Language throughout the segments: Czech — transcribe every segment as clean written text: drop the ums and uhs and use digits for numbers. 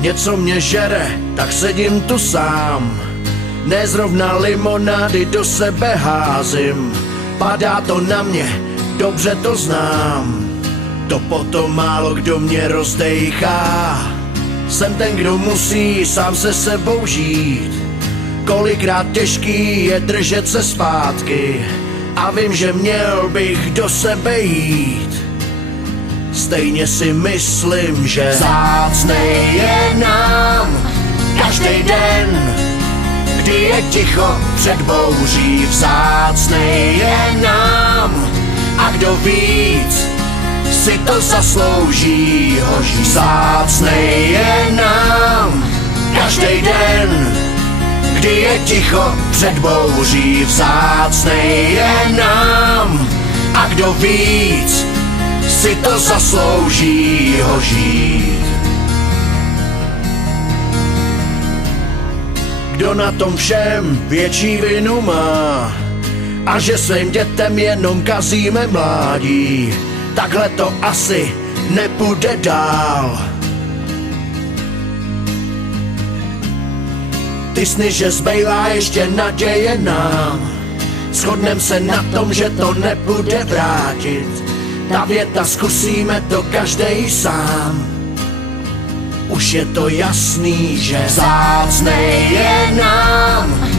Něco mě žere, tak sedím tu sám. Nezrovna limonády do sebe házím. Padá to na mě, dobře to znám. To potom málo kdo mě rozdejchá. Jsem ten, kdo musí sám se sebou žít. Kolikrát těžký je držet se zpátky. A vím, že měl bych do sebe jít. Stejně si myslím, že vzácnej je nám každý den, kdy je ticho před bouří. Vzácnej je nám a kdo víc si to zaslouží hoří. Vzácnej je nám každý den, kdy je ticho před bouří. Vzácnej je nám a kdo víc si to zaslouží ho žít. Kdo na tom všem větší vinu má a že svým dětem jenom kazíme mládí, takhle to asi nepůjde dál. Ty sny, že zbývá ještě naděje nám, shodnem se na tom, že to nepůjde vrátit. Ta věta, zkusíme to každej sám. Už je to jasný, že vzácnej je nám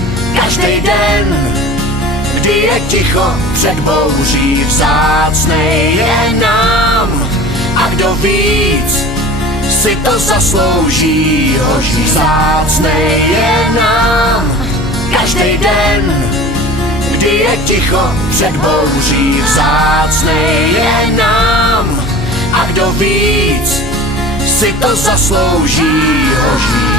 každý den, kdy je ticho před bouří. Vzácnej je nám a kdo víc si to zaslouží hoří. Vzácnej je nám každý den, kdy je ticho před bouří. Vzácnej je nám a kdo víc si to zaslouží hoří.